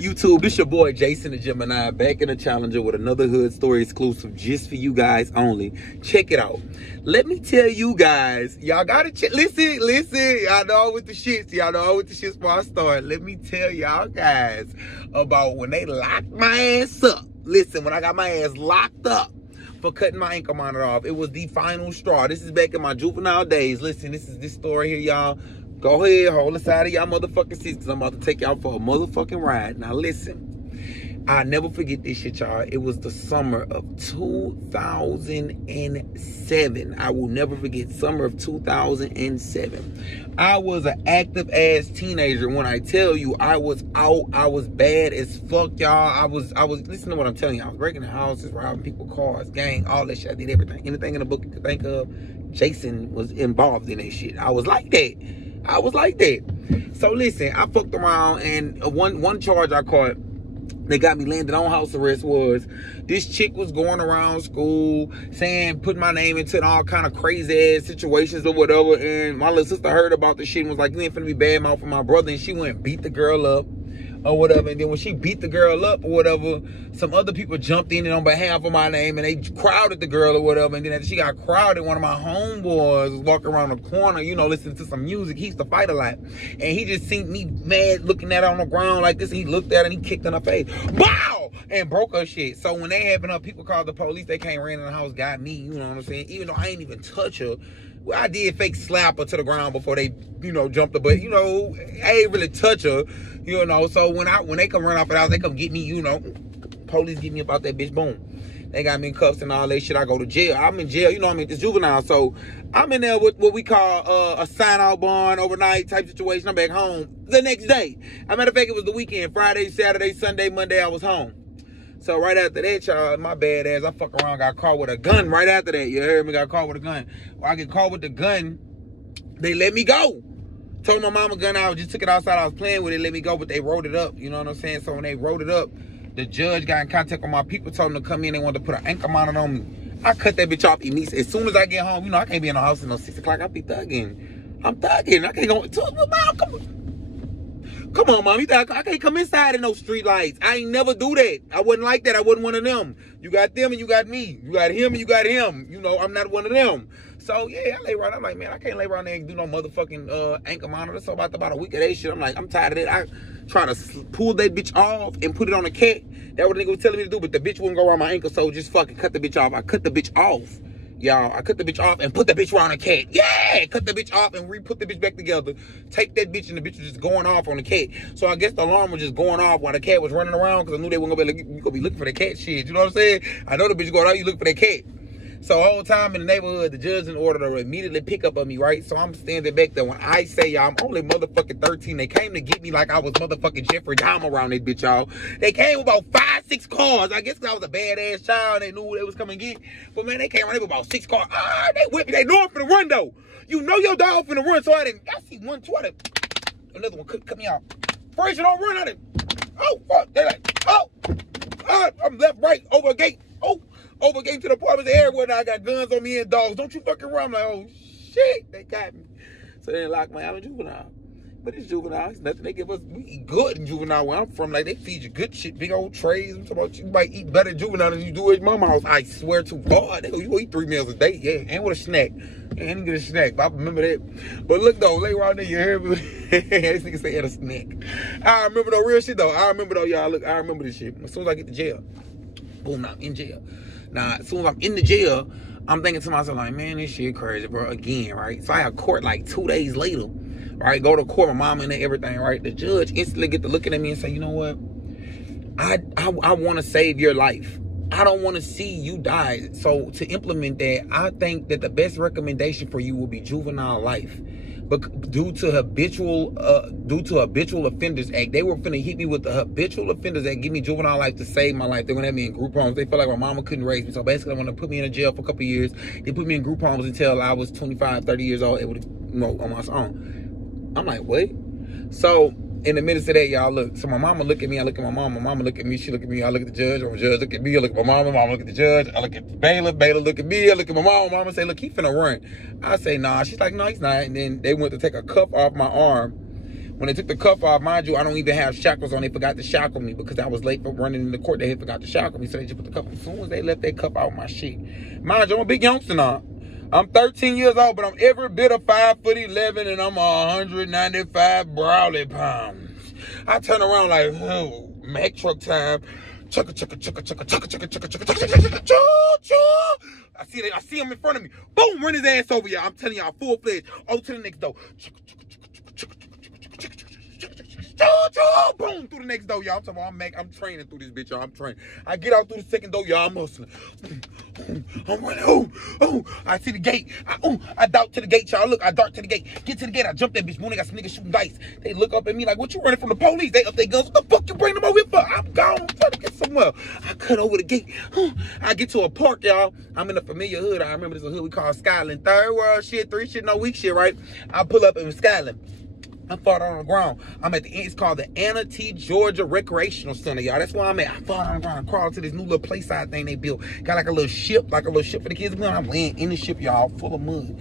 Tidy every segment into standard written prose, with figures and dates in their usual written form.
YouTube, this your boy Jason the Gemini, back in the Challenger with another hood story exclusive just for you guys only. Check it out. Let me tell you guys, y'all gotta listen. Y'all know with the shits. Y'all know with the shits before I start. Let me tell y'all guys about when they locked my ass up. Listen, when I got my ass locked up for cutting my ankle monitor off, it was the final straw. This is back in my juvenile days. Listen, this is this story here, y'all. Go ahead, hold the side of y'all motherfucking seats, because I'm about to take y'all for a motherfucking ride. Now listen, I'll never forget this shit, y'all. It was the summer of 2007. I will never forget summer of 2007. I was an active ass teenager. When I tell you I was out, I was bad as fuck, y'all. I was listen to what I'm telling you. I was breaking the houses, robbing people's cars, gang, all that shit. I did everything. Anything in the book you could think of, Jason was involved in that shit. I was like that. So listen, I fucked around, and one charge I caught, they got me landed on house arrest, was this chick was going around school saying, putting my name into all kind of crazy ass situations or whatever, and my little sister heard about the shit and was like, you ain't finna be bad mouth for my brother, and she went and beat the girl up or whatever. And then when she beat the girl up or whatever, some other people jumped in on behalf of my name and they crowded the girl or whatever. And then after she got crowded, one of my homeboys was walking around the corner, you know, listening to some music. He used to fight a lot, and he just seen me mad looking at her on the ground like this, and he looked at her and he kicked in her face, bow, and broke her shit. So when they happened up, people called the police. They came, ran in the house, got me, you know what I'm saying? Even though I ain't even touch her, well, I did fake slap her to the ground before they, you know, jumped her, but, you know, I ain't really touch her, you know. So when they come run off the house, they come get me, you know, police get me about that bitch, boom. They got me in cuffs and all that shit. I go to jail. I'm in jail, you know, I'm in this juvenile, so I'm in there with what we call a sign-out bond overnight type situation. I'm back home the next day. As a matter of fact, it was the weekend, Friday, Saturday, Sunday, Monday, I was home. So right after that, y'all, my bad ass, I fuck around, got caught with a gun right after that. You heard me? Got caught with a gun. When I get caught with the gun, they let me go. Told my mama gun out, just took it outside. I was playing with it, let me go, but they wrote it up. You know what I'm saying? So when they wrote it up, the judge got in contact with my people, told them to come in. They wanted to put an ankle monitor on me. I cut that bitch off immediately. As soon as I get home, you know, I can't be in the house until 6 o'clock. I be thugging. I'm thugging. I can't go to mom. Come on, mom. You think I can't come inside in no street lights? I ain't never do that. I wasn't like that. I wasn't one of them. You got them and you got me. You got him and you got him. You know, I'm not one of them. So yeah, I lay around. I'm like, man, I can't lay around there and do no motherfucking ankle monitor. So about a week of that shit, I'm like, I'm tired of that. I trying to pull that bitch off and put it on a cat. That what the nigga was telling me to do, but the bitch wouldn't go around my ankle, so just fucking cut the bitch off. I cut the bitch off. Y'all, I cut the bitch off and put the bitch around a cat. Yeah! Cut the bitch off and re-put the bitch back together. Take that bitch, and the bitch was just going off on the cat. So I guess the alarm was just going off while the cat was running around, because I knew they weren't going to be looking for the cat shit. You know what I'm saying? I know the bitch going out, you look for that cat. So the whole time in the neighborhood, the judge in order to immediately pick up on me, right? So I'm standing back there. When I say, y'all, I'm only motherfucking 13. They came to get me like I was motherfucking Jeffrey Dahmer around this bitch, y'all. They came with about 5, 6 cars. I guess because I was a badass child. They knew who they was coming to get. But, man, they came around with about 6 cars. They whipped me. They know I'm finna run, though. You know your dog finna run, so I see 1, 2, another one cut me out. First, you don't run out of oh, fuck. They like, I'm left, right, over a gate. Over gate to the apartments everywhere. Now I got guns on me and dogs. Don't you fucking run. I'm like, oh shit, they got me. So they locked me out in juvenile. But it's juvenile. It's nothing. They give us, we eat good in juvenile where I'm from. Like, they feed you good shit, big old trays. I'm talking about, you might eat better in juvenile than you do at mama's house. I swear to God. You eat 3 meals a day, yeah. And with a snack. And you get a snack. I remember that. But look though, later on there, you heard me. This nigga say had a snack. I remember though, real shit though. I remember though, y'all. Look, I remember this shit. As soon as I get to jail, boom, now I'm in jail. Now, as soon as I'm in the jail, I'm thinking to myself, like, man, this shit crazy, bro, again, right? So I have court like 2 days later, right? Go to court, my mom and everything, right? The judge instantly get to looking at me and say, you know what? I want to save your life. I don't want to see you die. So to implement that, I think that the best recommendation for you will be juvenile life. But due to habitual offenders act, they were finna hit me with the habitual offenders act, give me juvenile life to save my life. They're gonna have me in group homes. They felt like my mama couldn't raise me, so basically they want to put me in a jail for a couple of years. They put me in group homes until I was 25, 30 years old, able to, you know, on my own. I'm like, what? So in the midst of that, y'all, look. So my mama look at me, I look at my mama. My mama look at me, she look at me. I look at the judge. My judge look at me, I look at my mama. Mama look at the judge. I look at the bailiff. Bailiff look at me, I look at my mama. Mama say, look, he finna run. I say, nah. She's like, no, he's not. And then they went to take a cuff off my arm When they took the cuff off, mind you, I don't even have shackles on. They forgot to shackle me because I was late for running in the court. They forgot to shackle me, so they just put the cuff on. As soon as they left that cuff out my shit. Mind you, I'm a big youngster now. I'm 13 years old, but I'm every bit of 5'11", and I'm 195 browly pounds. I turn around like, oh, Mack truck time. Chugga, chugga, chugga, chugga, chugga, chugga, chugga, chugga, chugga, chugga, chugga. I see him in front of me. Boom, run his ass over, y'all. I'm telling y'all, full-fledged. Over to the next door. Boom, through the next door, y'all. I'm talking about I'm training through this bitch, y'all. I'm training. I get out through the second door, y'all. I'm hustling. I'm running. Oh, I see the gate. I dart to the gate, y'all. Look, I dart to the gate. Get to the gate. I jump that bitch. Boom, they got some niggas shooting dice. They look up at me like, what you running from the police? They up their guns. What the fuck you bring them over here for? I'm gone. I'm trying to get somewhere. I cut over the gate. I get to a park, y'all. I'm in a familiar hood. I remember this a hood we call Skyland. Third world shit, 3 shit, no weak shit, right? I pull up in Skyland. I'm far down on the ground. I'm at the end. It's called the Anna T. Georgia Recreational Center, y'all. That's where I'm at. I far down on the ground. I crawl to this new little playside thing they built. Got like a little ship for the kids. I'm laying in the ship, y'all, full of mud.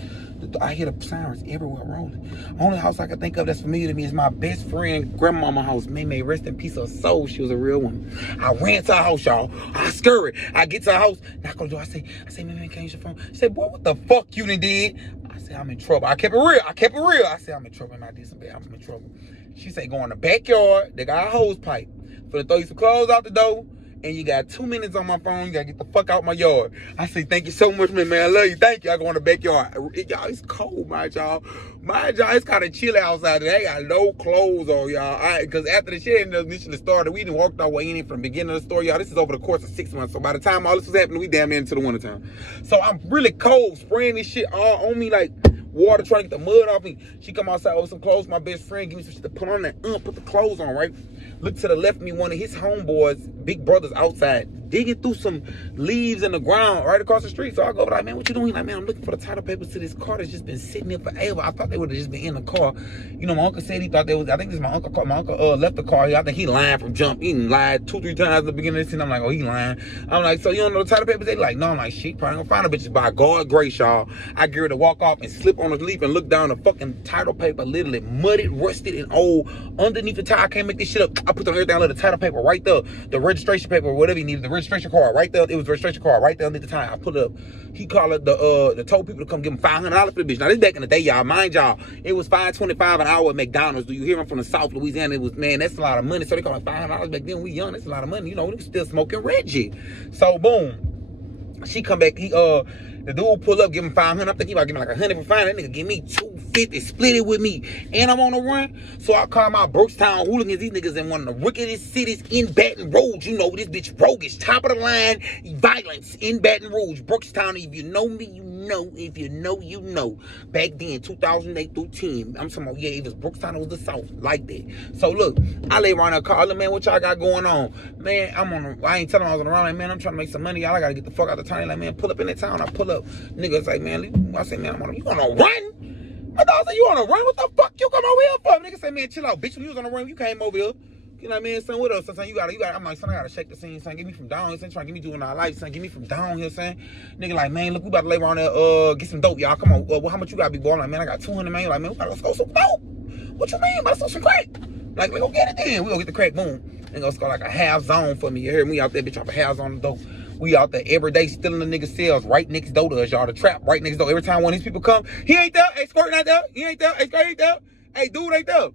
I hear the sirens everywhere rolling. Only house I can think of that's familiar to me is my best friend grandmama house. May rest in peace of soul. She was a real woman. I ran to her house, y'all. I scurried. I get to her house. Knock on the door. I say, man, can you use your phone? She said, boy, what the fuck you done did? I said, I'm in trouble. I kept it real. I said, I'm in trouble, and I did some bad. I'm in trouble. She said, go in the backyard. They got a hose pipe. For to throw you some clothes out the door. And you got 2 minutes on my phone. You got to get the fuck out my yard. I say, thank you so much, man. I love you. Thank you. I go in the backyard. Y'all, it's cold, my y'all. It's kind of chilly outside. They got no clothes on, y'all. Because after the shit initially started, we didn't walk our way in from the beginning of the story, y'all. This is over the course of 6 months. So by the time all this was happening, we damn near into the wintertime. So I'm really cold, spraying this shit all on me like water, trying to get the mud off me. She come outside with some clothes. My best friend give me some shit to put on that. Put the clothes on, right? Look to the left of me, one of his homeboys, big brothers outside, digging through some leaves in the ground right across the street. So I go over like, man, what you doing? He's like, man, I'm looking for the title papers to this car that's just been sitting there forever. I thought they would have just been in the car. You know, my uncle said he thought they was, I think this is my uncle car. My uncle left the car here. I think he lying from jump. He lied 2-3 times at the beginning of this thing. I'm like, oh, he lying. I'm like, so you don't know the title papers? They like, no. I'm like, shit, probably gonna find a bitch. By God's grace, y'all. I get ready to walk off and slip on the leaf and look down the fucking title paper, literally muddied, rusted, and old. Underneath the tire, I can't make this shit up. I put on everything, the title paper right there, the registration paper, whatever he needed, the registration card right there. It was the registration card right there underneath the tire. I put it up. He called it the told people to come give him $500 for the bitch. Now this back in the day, y'all. Mind y'all, it was $5.25 an hour at McDonald's. Do you hear him from the South Louisiana? It was, man, that's a lot of money. So they call it $500 back then. We young, that's a lot of money. You know, we was still smoking Reggie. So boom, she come back. The dude pull up, give him $500. I'm thinking he about to give me like $100 for fine. That nigga give me $250, split it with me, and I'm on the run. So I call my Brookstown hooligans. These niggas in one of the wickedest cities in Baton Rouge. You know this bitch roguish, top of the line violence in Baton Rouge, Brookstown. If you know me, you know. If you know, you know. Back then, 2008 through 10. I'm talking about, yeah, it was Brookstown, it was the South, like that. So look, I lay around there, call them, man, what y'all got going on? Man, I ain't telling them I was on the run. Like, man, I'm trying to make some money, y'all. I gotta get the fuck out of the town. Like, man, pull up in that town. I pull up. Niggas like, man, I say, man, you on a run? I thought I said, you on a run? What the fuck you come over here for? Nigga say, man, chill out, bitch. When you was on the run, you came over here. You know what I mean? Son, what else? Son, you gotta, I'm like, son, I gotta shake the scene, son. Get me from down here, son. Trying to get me doing our life, son. Get me from down here, son. Nigga like, man, look, we about to lay around there, get some dope, y'all. Come on. Well, how much you gotta be, boy? I'm like, man, I got 200, man. Like, man, we gotta go some dope. What you mean? Let's go some crack. Like, we gonna get it then. We gonna get the crack, boom. And gonna score like a half zone for me. You heard me out there, bitch, off a half zone of dope. We out there every day stealing the nigga cells right next door to us, y'all. The trap right next door. Every time one of these people come, he ain't there. Hey, Squirt not there. He ain't there. Hey, Squirt ain't there. Hey, dude ain't there.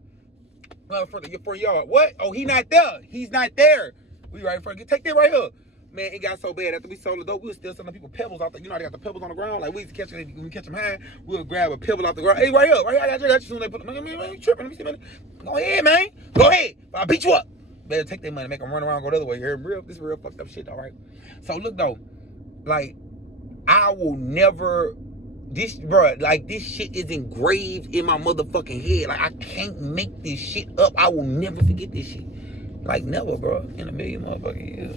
For y'all. What? Oh, he not there. He's not there. We right in front. Take that right here. Man, it got so bad. After we sold the dope, we was still selling people pebbles out there. You know, they got the pebbles on the ground. Like, we used to catch them. When we catch them high, we'll grab a pebble out the ground. Hey, right here. Right here. I got you. Soon they put them. Man, you tripping. Let me see, man. Go ahead, man. Go ahead. I'll beat you up. Better take that money, make them run around, go the other way. Here, this is real fucked up shit, all right? So look though, like, I will never, this shit is engraved in my motherfucking head. Like, I can't make this shit up. I will never forget this shit. Like, never, bro, in a million motherfucking years.